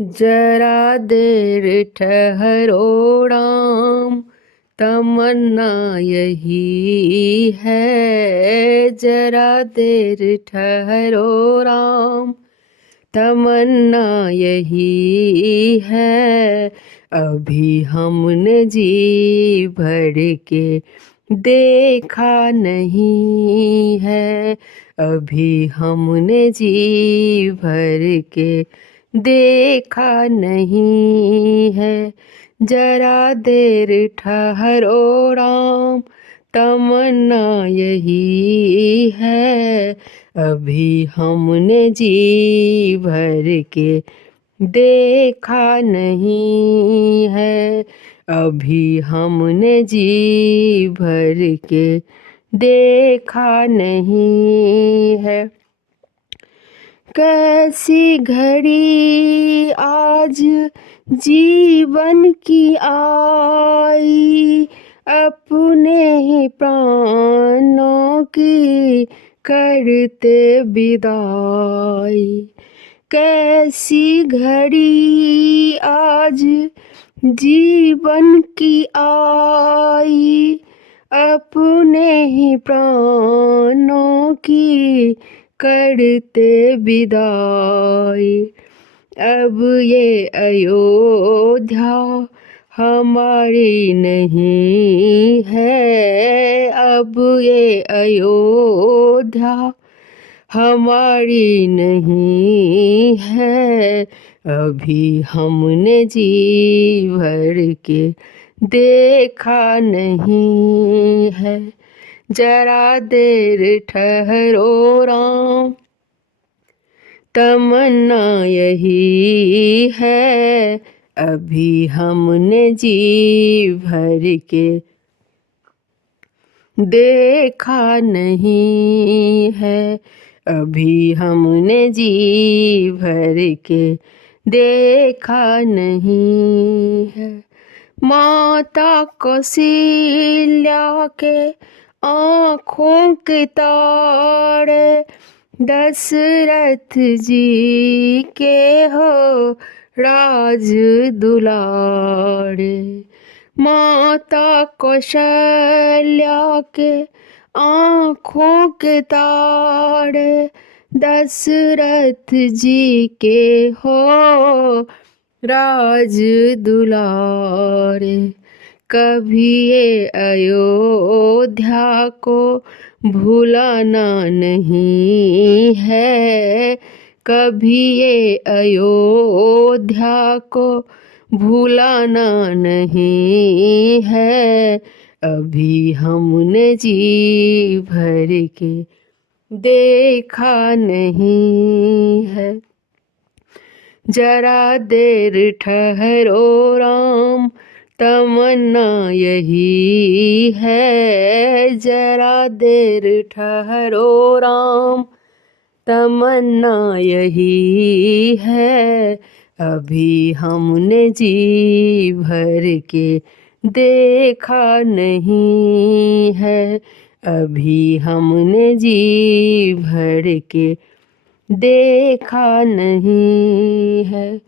जरा देर ठहरो राम, तमन्ना यही है। जरा देर ठहरो राम, तमन्ना यही है। अभी हमने जी भर के देखा नहीं है। अभी हमने जी भर के देखा नहीं है। जरा देर ठहरो राम, तमन्ना यही है। अभी हमने जी भर के देखा नहीं है। अभी हमने जी भर के देखा नहीं है। कैसी घड़ी आज जीवन की आई, अपने ही प्राणों की करते विदाई। कैसी घड़ी आज जीवन की आई, अपने ही प्राणों की करते विदाई। अब ये अयोध्या हमारी नहीं है। अब ये अयोध्या हमारी नहीं है। अभी हमने जी भर के देखा नहीं है। जरा देर ठहरो राम, तमन्ना यही है। अभी हमने जी भर के देखा नहीं है। अभी हमने जी भर के देखा नहीं है। माता कौशल्या के आँखों के तारे, दशरथ जी के हो राज दुलारे। माता कौशल्या के आँखों के तारे, दशरथ जी के हो राज दुलारे। कभी ये अयोध्या को भुलाना नहीं है। कभी ये अयोध्या को भुलाना नहीं है। अभी हमने जी भर के देखा नहीं है। जरा देर ठहरो राम, तमन्ना यही है। जरा देर ठहरो राम, तमन्ना यही है। अभी हमने जी भर के देखा नहीं है। अभी हमने जी भर के देखा नहीं है।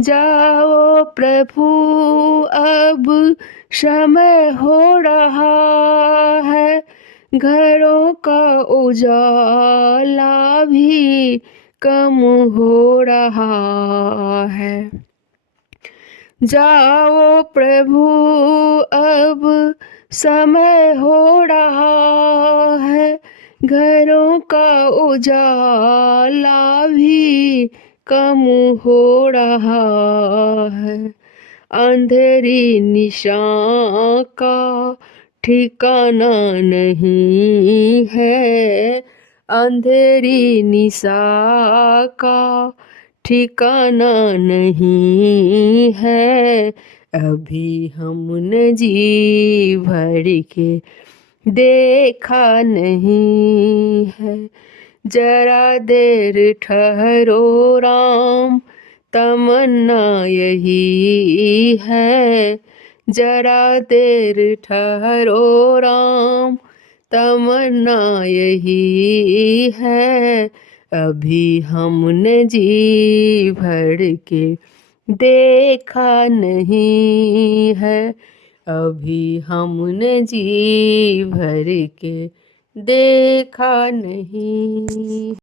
जाओ प्रभु अब समय हो रहा है, घरों का उजाला भी कम हो रहा है। जाओ प्रभु अब समय हो रहा है, घरों का उजाला भी कम हो रहा है। अंधेरी निशान का ठिकाना नहीं है। अंधेरी निशा का ठिकाना नहीं है। अभी हमने जी भर के देखा नहीं है। जरा देर ठहरो राम, तमन्ना यही है। जरा देर ठहरो राम, तमन्ना यही है। अभी हमने जी भर के देखा नहीं है, अभी हमने जी भर के देखा नहीं।